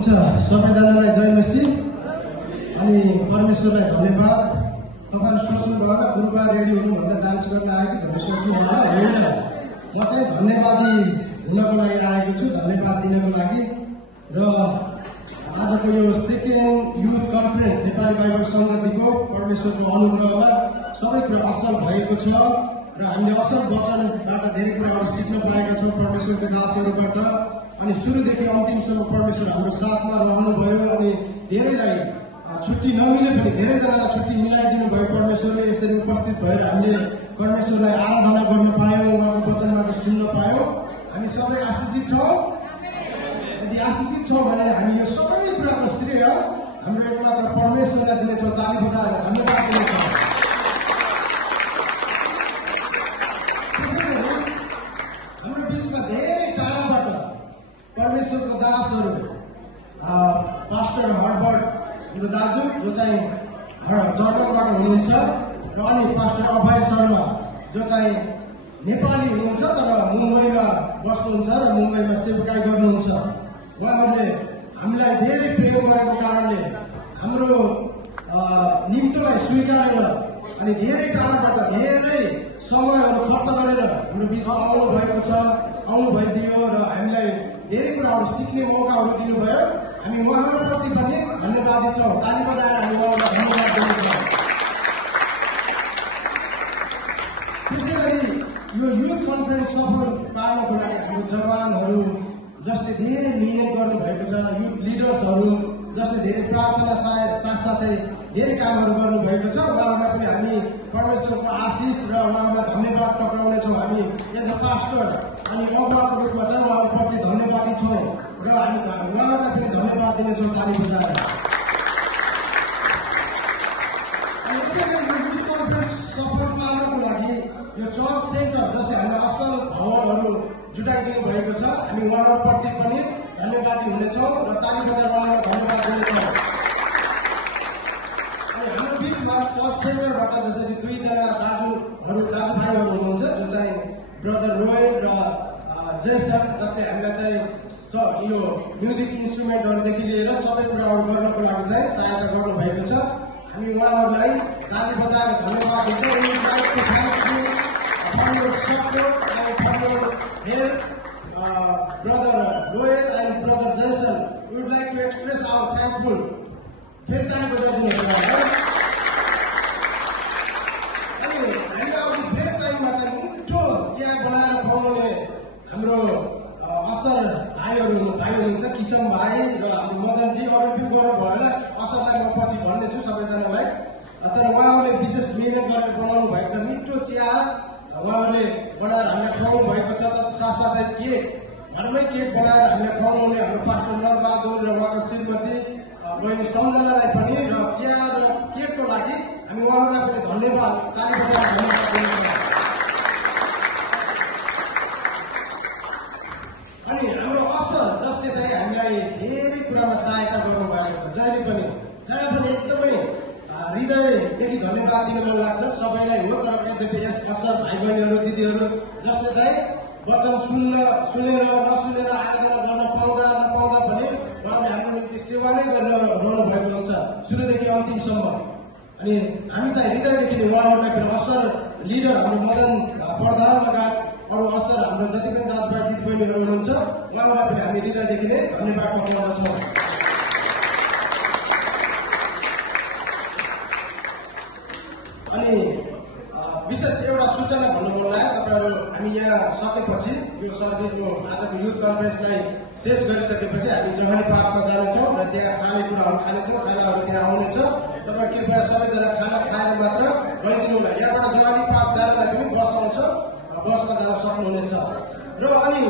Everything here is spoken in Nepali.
सबैजनालाई जय मसी अनि परमेश्वरलाई धन्यवाद। तपाईहरु सोच्नुभयो होला गुरुबा रेडी हुनु भनेर डान्स गर्न आएको भनेर सोच्नु होला होइन। म चाहिँ धन्यवादी हुनको लागि आएको छु, धन्यवाद दिनको लागि। र आजको यो second youth conference Nepali Bible संगतिको परमेश्वरको अनुग्रहमा सबै कुरा असल भएको छ र हामीले असल वचनबाट धेरै कुराहरू सिक्न पाएका छौँ परमेश्वरको दासहरूबाट। अनि सुरुदेखि अन्तिमसम्म परमेश्वर हाम्रो साथमा रहनुभयो अनि धेरैलाई छुट्टी नमिले पनि धेरैजनालाई छुट्टी मिलाइदिनु भयो परमेश्वरले। यसरी उपस्थित भएर हामीले परमेश्वरलाई आराधना गर्न पायौँ, उहाँको वचनबाट सुन्न पायौँ। हामी सबै आशिषित छौँ। यदि आशिषित छौँ भने हामी यो सबै कुराको श्रेय हाम्रो एकमात्र परमेश्वरलाई दिनेछौँ। ताली बजाएर धन्यवाद दिनेछौँ। हाम्रो बिचमा धेरै टाढाबाट परमेश्वरको दासहरू पास्टर हर्बर्ट हाम्रो दाजु जो चाहिँ जर्मनबाट हुनुहुन्छ र अनि पास्टर अभय शर्मा जो चाहिँ नेपाली हुनुहुन्छ तर मुम्बईमा बस्नुहुन्छ र मुम्बईमा सेवकाई गर्नुहुन्छ। उहाँहरूले हामीलाई धेरै प्रेम गरेको कारणले हाम्रो निम्तोलाई स्वीकारेर अनि धेरै टाढाबाट धेरै समयहरू खर्च गरेर हाम्रो बिचमा आउनु भएको छ, आउनु भइदियो र हामीलाई धेरै कुराहरू सिक्ने मौकाहरू दिनुभयो। हामी उहाँहरूप्रति पनि धन्यवादी छौँ। ताली बजाएर हामी उहाँहरूलाई धन्यवाद दिन्छौँ। त्यसै गरी यो युथ कन्फरेन्स सफल पार्नको लागि हाम्रो जवानहरू जसले धेरै मिहिनेत गर्नुभएको छ, युथ लिडर्सहरू जसले धेरै प्रार्थना साथसाथै धेरै कामहरू गर्नुभएको छ, उहाँहरूलाई पनि हामी परमेश्वरको आशिष र उहाँहरूलाई धन्यवाद टक्राउनेछौँ। हामी एज अ पास्टर अनि अगुवाको रूपमा चाहिँ उहाँहरूप्रति धन्यवादी छौँ र हामी उहाँहरूलाई पनि धन्यवाद दिनेछौँ ताली बजाएर। अनि यसै गरी यो युथ कन्फरेन्स सफल पार्नको लागि यो चर्च सेन्टर जसले हामीलाई असल भवनहरू जुटाइदिनु भएको छ, हामी उहाँहरूप्रति पनि धन्यवादी हुनेछौँ र ताली बजाएर उहाँहरूलाई धन्यवाद दिनेछौँ। अनि हाम्रो बिचमा चर्च सेन्टरबाट जसरी दुईजना दाजुभाइहरू हुनुहुन्छ जो चाहिँ ब्रदर रोयल र जेसन, जसले हामीलाई चाहिँ यो म्युजिक इन्स्ट्रुमेन्टहरूदेखि लिएर सबै कुराहरू गर्नको लागि चाहिँ सहायता गर्नुभएको छ। हामी उहाँहरूलाई ताली बजाएर धन्यवाद दिन्छौँ। Brother Royal and Brother Jason, we would like to express our thankful. फेरि ताली बजाइदिनुहोस्। अनि हामी अब ब्रेक टाइममा चाहिँ मिठो चिया बनाएर खुवाउने हाम्रो असल भाइ हुनुहुन्छ किशन भाइ र हाम्रो मदनजी। अरू पनि गर्नु भएन, असललाई म पछि भन्नेछु सबैजनालाई। तर उहाँहरूले विशेष मिहिनेत गरेर बनाउनु भएको छ मिठो चिया, उहाँहरूले बनाएर हामीलाई खुवाउनु भएको छ। साथसाथै केक, घरमै केक बनाएर हामीलाई खुवाउनु हाम्रो पास्टर नरबहादुर र उहाँको श्रीमती बहिनी सम्झनालाई पनि र चिया र केकको लागि हामी उहाँहरूलाई पनि धन्यवाद ताली बजाएर धन्यवाद दिन्छौँ। अनि हाम्रो असल जसले चाहिँ हामीलाई धेरै कुरामा सहायता गर्नुभएको छ, जहिले पनि जहाँ पनि एकदमै हृदयदेखि धन्यवाद दिन मन लाग्छ सबैलाई हो। तर यद्यपि यस असल भाइ बहिनीहरू दिदीहरू जसले चाहिँ वचन सुनेर नसुनेर आराधना गर्न पाउँदा नपाउँदा पनि उहाँले हाम्रो निम्ति सेवा नै गरिरहनु भएको हुन्छ सुरुदेखि अन्तिमसम्म। अनि हामी चाहिँ हृदयदेखि नै उहाँहरूलाई पनि असल लिडर हाम्रो मदन प्रधान लगायत अरू असल हाम्रो जति पनि दाजुभाइ दिदीबहिनीहरू हुनुहुन्छ उहाँहरूलाई पनि हामी हृदयदेखि नै धन्यवाद टक्राउँदछौँ। अनि विशेष एउटा सूचना भन्नु मन लाग्यो तपाईँहरू, हामी यहाँ सकेपछि यो सर्भिसको आजको युथ कन्फरेन्सलाई शेष गरिसकेपछि हामी जहरी पार्कमा जानेछौँ र त्यहाँ खानेकुराहरू खानेछौँ, खानाहरू त्यहाँ आउनेछ। तपाईँ कृपया सबैजना खाना खाएर मात्र गइदिनु होला। यहाँबाट जहरी पार्क जानलाई पनि बस आउँछ, बसमा जान सक्नुहुनेछ। र अनि